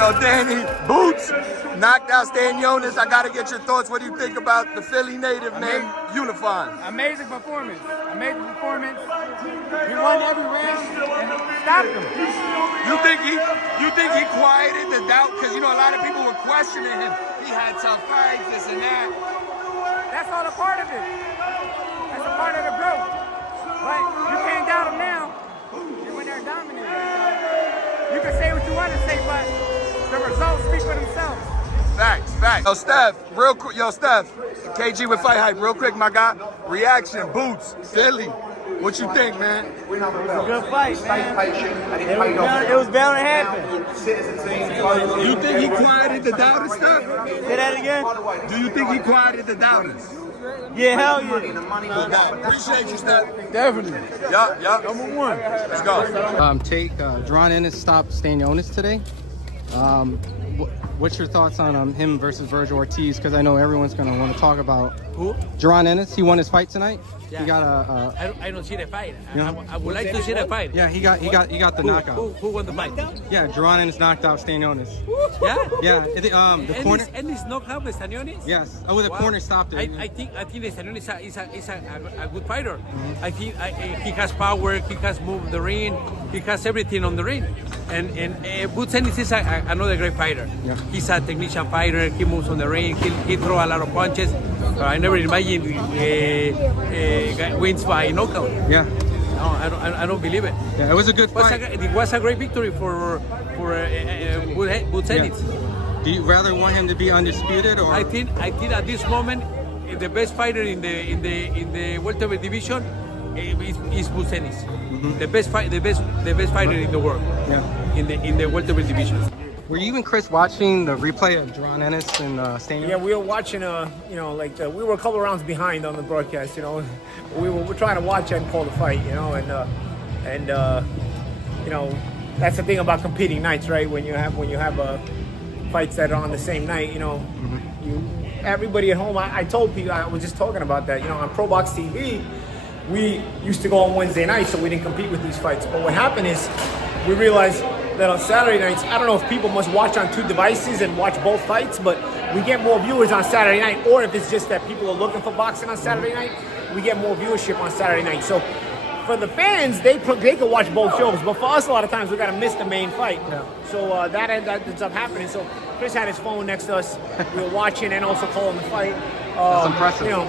Yo, Danny, Boots knocked out Stanionis. I got to get your thoughts. What do you think about the Philly native man unifying? Amazing performance. Amazing performance. He won every round and stopped him. You think he quieted the doubt? Because, you know, a lot of people were questioning him. He had tough fights, this and that. That's all a part of it. That's a part of the growth. But you can't doubt him now. He went there and dominated. You can say what you want to say, but the results speak for themselves. Facts. Yo, Steph, real quick. Yo, Steph, KG with FightHype, real quick, my guy. Reaction, Boots, Philly. What you think, man? It was a good fight, man. It was bound to happen. You think he quieted the doubters, Steph? Say that again? Do you think he quieted the doubters? Yeah, hell yeah. Appreciate you, Steph. Definitely. Yup. Number one. Let's go. Jaron Ennis stopped Stanionis today. What's your thoughts on him versus Virgil Ortiz? Because I know everyone's going to want to talk about who? Jaron Ennis. He won his fight tonight. Yeah. He got I don't see the fight. Yeah. I would like to see the fight. Yeah, he got the knockout. Who won the fight? Yeah, Jaron Ennis knocked out Stanionis. Yeah. Yeah. The corner. Ennis knocked out Stanionis. Yes. Oh, the corner stopped it. I think Stanionis is a good fighter. Mm-hmm. I think he has power. He has moved the ring. He has everything on the ring. And Boots Ennis is another great fighter. Yeah. He's a technician fighter. He moves on the ring. He throws a lot of punches. I never imagined wins by knockout. Yeah. No, I don't believe it. Yeah, it was a good fight. It was a great victory for Boots Ennis. Yeah. Do you rather want him to be undisputed, or? I think at this moment the best fighter in the welterweight division is Boots Ennis. Mm-hmm. The best fighter in the world. Yeah. In the welterweight division. Were you and Chris watching the replay of Jaron Ennis and Stanionis? Yeah, we were watching. We were a couple rounds behind on the broadcast. You know, we were trying to watch and call the fight. You know, and that's the thing about competing nights, right? When you have fights that are on the same night, you know, everybody at home. I told people, I was just talking about that. You know, on Pro Box TV, we used to go on Wednesday nights, so we didn't compete with these fights. But what happened is, we realized that on Saturday nights, I don't know if people must watch on two devices and watch both fights, but we get more viewers on Saturday night, or if it's just that people are looking for boxing on Saturday night, we get more viewership on Saturday night. So for the fans, they can watch both shows, but for us, a lot of times we got to miss the main fight. Yeah. So that ends up happening. So Chris had his phone next to us. We were watching and also calling the fight. That's impressive. You know,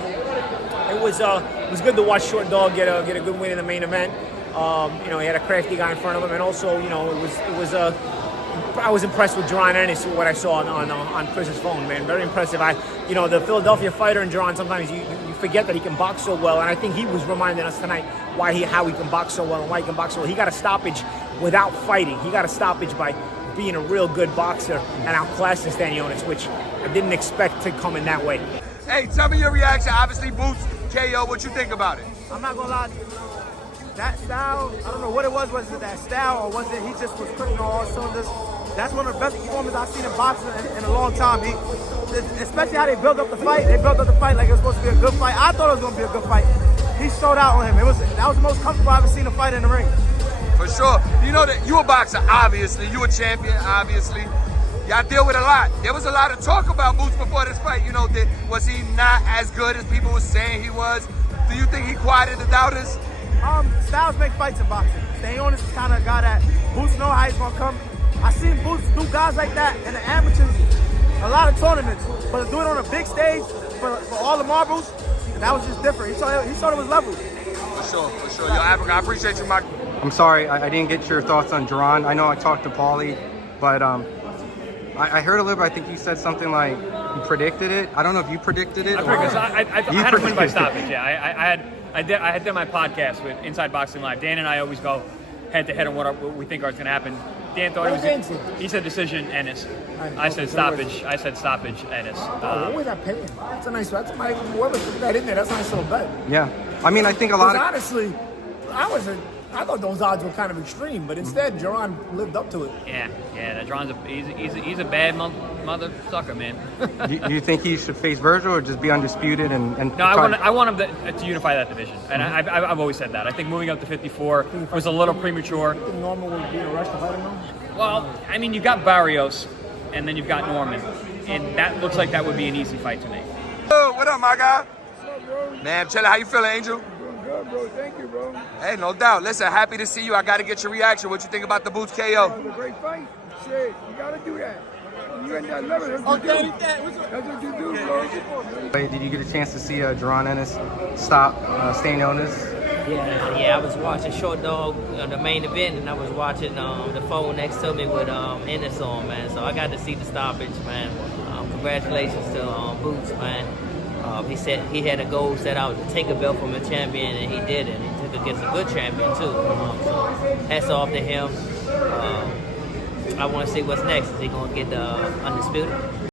it was good to watch Short Dog get a good win in the main event. He had a crafty guy in front of him, and also, you know, I was impressed with Jaron Ennis, what I saw on Chris's phone, man. Very impressive. The Philadelphia fighter and Jaron, sometimes you forget that he can box so well, and I think he was reminding us tonight how he can box so well and why he can box so well. He got a stoppage without fighting. He got a stoppage by being a real good boxer and outclassing Stanionis, which I didn't expect to come in that way. Hey, tell me your reaction. Obviously, Boots, KO, what you think about it? I'm not gonna lie to you. That style, I don't know what it was it that style, or was it he just was clicking on all cylinders? That's one of the best performances I've seen in boxing in a long time. Especially how they built up the fight. They built up the fight like it was supposed to be a good fight. I thought it was going to be a good fight. He showed out on him. That was the most comfortable I've ever seen a fight in the ring. For sure. You know that you a boxer, obviously. You a champion, obviously. Y'all deal with a lot. There was a lot of talk about Boots before this fight. You know, was he not as good as people were saying he was? Do you think he quieted the doubters? Styles make fights in boxing. Stanionis is kind of a guy that Boots know how he's gonna come. I seen Boots do guys like that in the amateurs, a lot of tournaments, but to do it on a big stage for all the marbles, that was just different. He showed it was level. For sure. Yo, Africa, I appreciate you, Mike. I'm sorry, I didn't get your thoughts on Jaron. I know I talked to Paulie, but I heard a little bit. I think you said something like you predicted it. I don't know if you predicted it. I had to win by stoppage. Yeah, I had done my podcast with Inside Boxing Live. Dan and I always go head to head on what we think is going to happen. Dan thought he said decision Ennis. I said stoppage. Ennis. What was that paying? That's a nice. Whoever put that in there, that's a nice little bet. Yeah, I mean, I think a lot of. Honestly, I thought those odds were kind of extreme, but instead, Jaron lived up to it. Yeah. Jaron's he's a bad mother sucker, man. Do you think he should face Virgil or just be undisputed and? No, I want him to unify that division, and I've always said that. I think moving up to 54 was a little premature. You think Norman would be in a rush to fight him now? Well, I mean, you got Barrios, and then you've got Norman. And that looks like that would be an easy fight to make. Oh, what up, my guy? What's up, bro? Man, Chella, how you feeling, Angel? Doing good, bro. Thank you, bro. Hey, no doubt. Listen, happy to see you. I got to get your reaction. What you think about the Boots KO? That was a great fight. Shit, you gotta do that. When you at that level, that's what you do. That's what you do, bro. Hey, did you get a chance to see Jaron Ennis stop Stanionis? Yeah, I was watching Short Dog, the main event, and I was watching the phone next to me with Ennis on, man. So I got to see the stoppage, man. Congratulations to Boots, man. He said he had a goal set out to take a belt from a champion, and he did it. He took it against a good champion too. So hats off to him. I want to see what's next. Is he gonna get undisputed?